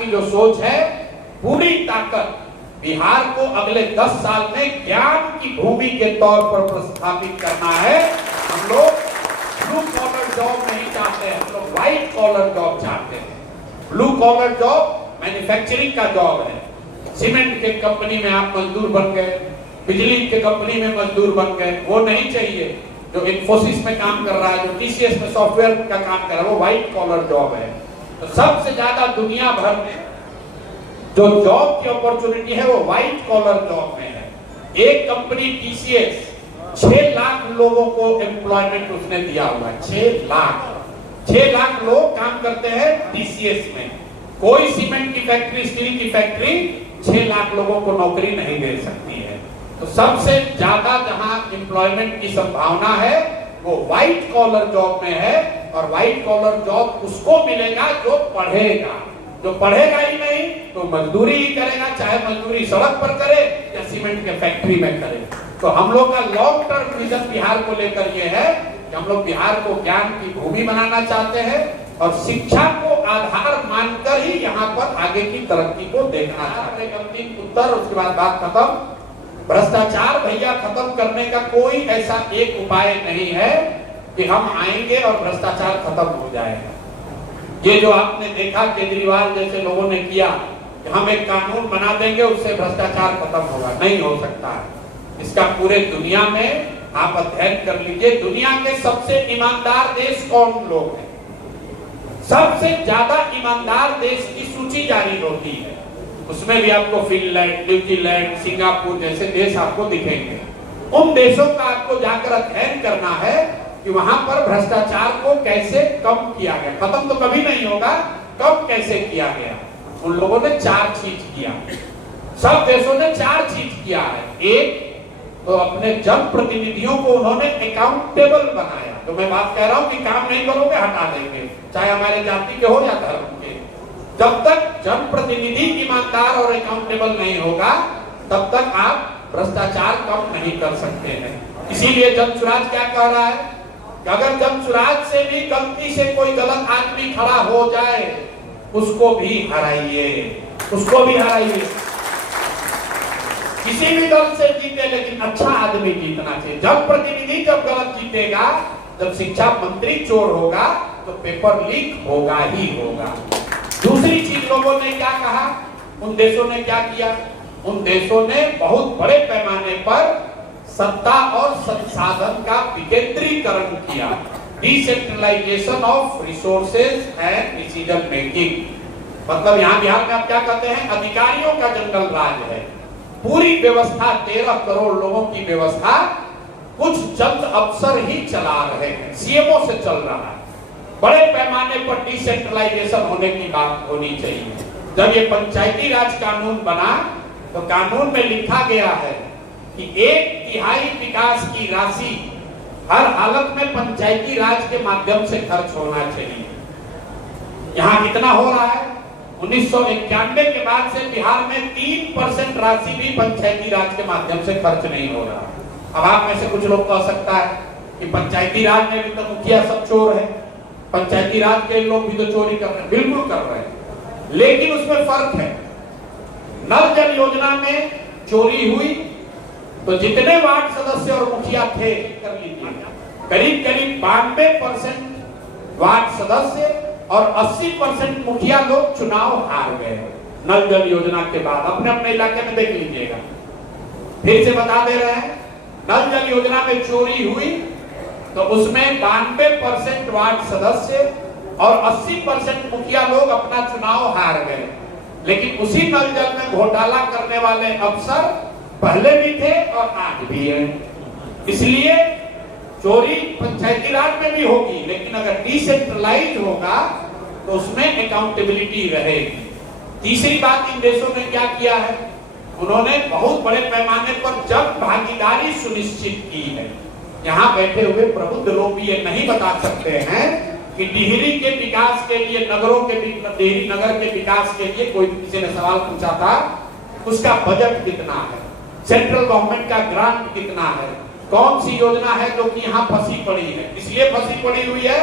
की जो सोच है, पूरी ताकत बिहार को अगले 10 साल में ज्ञान की भूमि के तौर पर प्रस्थापित करना है। हम लोग ब्लू कॉलर जॉब नहीं चाहते हैं, हम लोग व्हाइट कॉलर जॉब चाहते हैं। ब्लू कॉलर जॉब मैन्युफैक्चरिंग का जॉब है। सीमेंट के कंपनी में आप मजदूर बन गए, बिजली के कंपनी में मजदूर बन गए, वो नहीं चाहिए। जो इन्फोसिस में काम कर रहा है, जो टीसीएस में सॉफ्टवेयर का काम कर रहा है, वो व्हाइट कॉलर जॉब है। तो सबसे ज्यादा दुनिया भर में जो जॉब की अपॉर्चुनिटी है वो व्हाइट कॉलर जॉब में है। एक कंपनी टीसीएस 6 लाख लोगों को एम्प्लॉयमेंट उसने दिया हुआ है। 6 लाख लोग काम करते हैं टीसीएस में। कोई सीमेंट की फैक्ट्री, स्टील की फैक्ट्री 6 लाख लोगों को नौकरी नहीं दे सकती है। तो सबसे ज्यादा जहां एम्प्लॉयमेंट की संभावना है वो व्हाइट कॉलर जॉब में है। और व्हाइट कॉलर जॉब उसको मिलेगा जो पढ़ेगा। जो पढ़ेगा ही नहीं तो मजदूरी ही करेगा, चाहे मजदूरी सड़क पर करे या सीमेंट के फैक्ट्री में करे। तो हम लोग का लॉन्ग टर्म विजन बिहार को लेकर ये है कि हम लोग बिहार को ज्ञान की भूमि बनाना चाहते हैं और शिक्षा को आधार मानकर ही यहाँ पर आगे की तरक्की को देखना चाहते हैं। अंतिम उत्तर, उसके बाद बात खत्म। भ्रष्टाचार भैया खत्म करने का कोई ऐसा एक उपाय नहीं है कि हम आएंगे और भ्रष्टाचार खत्म हो जाएगा। ये जो आपने देखा केजरीवाल जैसे लोगों ने किया कि हम एक कानून बना देंगे उससे भ्रष्टाचार खत्म होगा, नहीं हो सकता है। इसका पूरे दुनिया में आप अध्ययन कर लीजिए। दुनिया के सबसे ईमानदार देश कौन लोग हैं? सबसे ज्यादा ईमानदार देश की सूची जारी होती है, उसमें भी आपको फिनलैंड, न्यूजीलैंड, सिंगापुर जैसे देश आपको दिखेंगे। उन देशों का आपको जाकर अध्ययन करना है कि वहां पर भ्रष्टाचार को कैसे कम किया गया। खत्म तो कभी नहीं होगा, कम कैसे किया गया। उन लोगों ने 4 चीज किया, सब देशों ने 4 चीज किया है। एक तो अपने जनप्रतिनिधियों को उन्होंने अकाउंटेबल बनाया। तो मैं बात कह रहा हूं कि काम नहीं करोगे हटा देंगे, चाहे हमारे जाति के हो या धर्म के। जब तक जनप्रतिनिधि ईमानदार और अकाउंटेबल नहीं होगा तब तक आप भ्रष्टाचार कम नहीं कर सकते हैं। इसीलिए जनसुराज क्या कह रहा है कि अगर जनसुराज से भी गलती से कोई गलत आदमी खड़ा हो जाए उसको भी हराइए, उसको भी हराइए। किसी भी दल से जीते लेकिन अच्छा आदमी जीतना चाहिए। जनप्रतिनिधि जब गलत जीतेगा, जब शिक्षा मंत्री चोर होगा तो पेपर लीक होगा ही होगा। दूसरी चीज लोगों ने क्या कहा, उन देशों ने क्या किया? उन देशों ने बहुत बड़े पैमाने पर सत्ता और संसाधन का विकेंद्रीकरण किया। Decentralisation of resources and decision making. मतलब यहाँ बिहार में आप क्या कहते हैं? अधिकारियों का जंगल राज है। पूरी व्यवस्था 13 करोड़ लोगों की व्यवस्था कुछ चंद अफसर ही चला रहे हैं, सीएमओ से चल रहा है। बड़े पैमाने पर डिसेंट्रलाइजेशन होने की बात होनी चाहिए। जब ये पंचायती राज कानून बना तो कानून में लिखा गया है कि 1/3 विकास की राशि हर हालत में पंचायती राज के माध्यम से खर्च होना चाहिए। यहाँ कितना हो रहा है? 1991 के बाद से बिहार में 3% राशि भी पंचायती राज के माध्यम से खर्च नहीं हो रहा। अब आप में से कुछ लोग कह सकता है कि पंचायती राज में भी तो मुखिया सब चोर है, पंचायती राज के लोग भी तो चोरी कर रहे हैं। बिल्कुल कर रहे हैं, लेकिन उसमें फर्क है। नल जल योजना में चोरी हुई तो जितने वार्ड सदस्य और मुखिया थे, कर लीजिए, करीब करीब 92% वार्ड सदस्य और 80% मुखिया लोग चुनाव हार गए नल जल योजना के बाद। अपने अपने इलाके में देख लीजिएगा। फिर से बता दे रहे हैं, नल जल योजना में चोरी हुई तो उसमें 92% वार्ड सदस्य और 80% मुखिया लोग अपना चुनाव हार गए। लेकिन उसी नल जल में घोटाला करने वाले अफसर पहले भी थे और आज भी हैं। इसलिए चोरी पंचायती राज में भी होगी, लेकिन अगर डिसेंट्रलाइज होगा तो उसमें अकाउंटेबिलिटी रहेगी। तीसरी बात इन देशों ने क्या किया है, उन्होंने बहुत बड़े पैमाने पर जन भागीदारी सुनिश्चित की है। यहाँ बैठे हुए प्रबुद्ध लोग भी ये नहीं बता सकते हैं कि टिहरी के विकास के लिए, नगरों के टिहरी नगर के विकास के लिए कोई किसी ने सवाल पूछा था, उसका बजट कितना है, सेंट्रल गवर्नमेंट का ग्रांट कितना है, कौन सी योजना है जो कि यहाँ फंसी पड़ी है। इसलिए फंसी पड़ी हुई है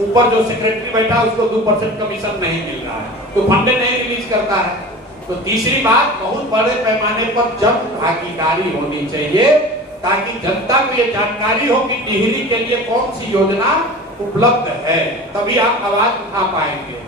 ऊपर जो सेक्रेटरी बैठा है उसको 2% कमीशन नहीं मिल रहा है, तो फंड नहीं रिलीज करता है। तो तीसरी बात, बहुत बड़े पैमाने पर जन भागीदारी होनी चाहिए ताकि जनता को ये जानकारी हो कि टिहरी के लिए कौन सी योजना उपलब्ध है, तभी आप आवाज उठा पाएंगे।